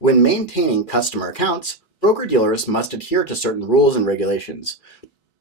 When maintaining customer accounts, broker-dealers must adhere to certain rules and regulations.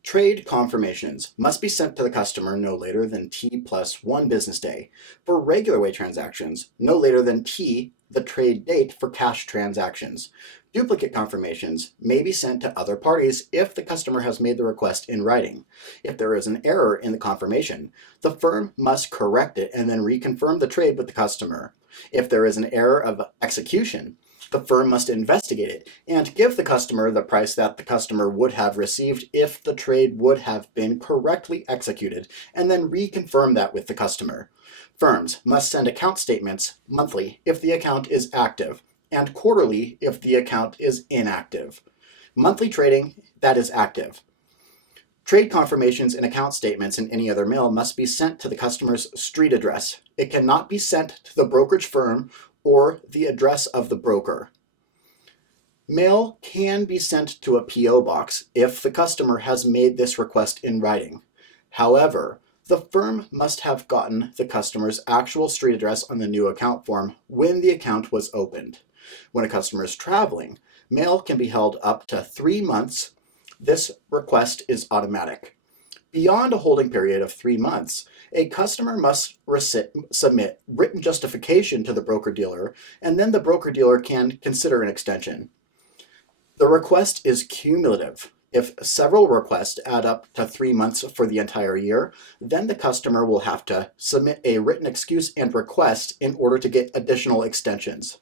Trade confirmations must be sent to the customer no later than T plus 1 business day. For regular way transactions, no later than T, the trade date for cash transactions. Duplicate confirmations may be sent to other parties if the customer has made the request in writing. If there is an error in the confirmation, the firm must correct it and then reconfirm the trade with the customer. If there is an error of execution, the firm must investigate it and give the customer the price that the customer would have received if the trade would have been correctly executed, and then reconfirm that with the customer. Firms must send account statements monthly if the account is active, and quarterly if the account is inactive. Monthly trading that is active. Trade confirmations and account statements and any other mail must be sent to the customer's street address. It cannot be sent to the brokerage firm or the address of the broker. Mail can be sent to a P.O. box if the customer has made this request in writing. However, the firm must have gotten the customer's actual street address on the new account form when the account was opened. When a customer is traveling, mail can be held up to 3 months. This request is automatic. Beyond a holding period of 3 months, a customer must submit written justification to the broker-dealer, and then the broker-dealer can consider an extension. The request is cumulative. If several requests add up to 3 months for the entire year, then the customer will have to submit a written excuse and request in order to get additional extensions.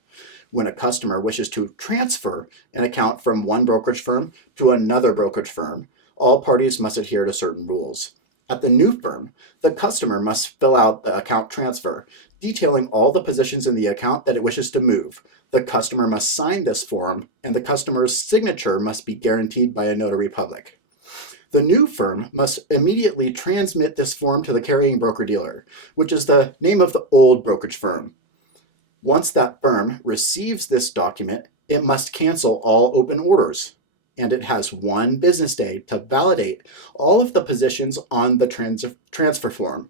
When a customer wishes to transfer an account from one brokerage firm to another brokerage firm, all parties must adhere to certain rules. At the new firm, the customer must fill out the account transfer, detailing all the positions in the account that it wishes to move. The customer must sign this form, and the customer's signature must be guaranteed by a notary public. The new firm must immediately transmit this form to the carrying broker-dealer, which is the name of the old brokerage firm. Once that firm receives this document, it must cancel all open orders, and it has 1 business day to validate all of the positions on the transfer form.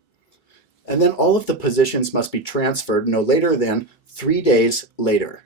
And then all of the positions must be transferred no later than 3 days later.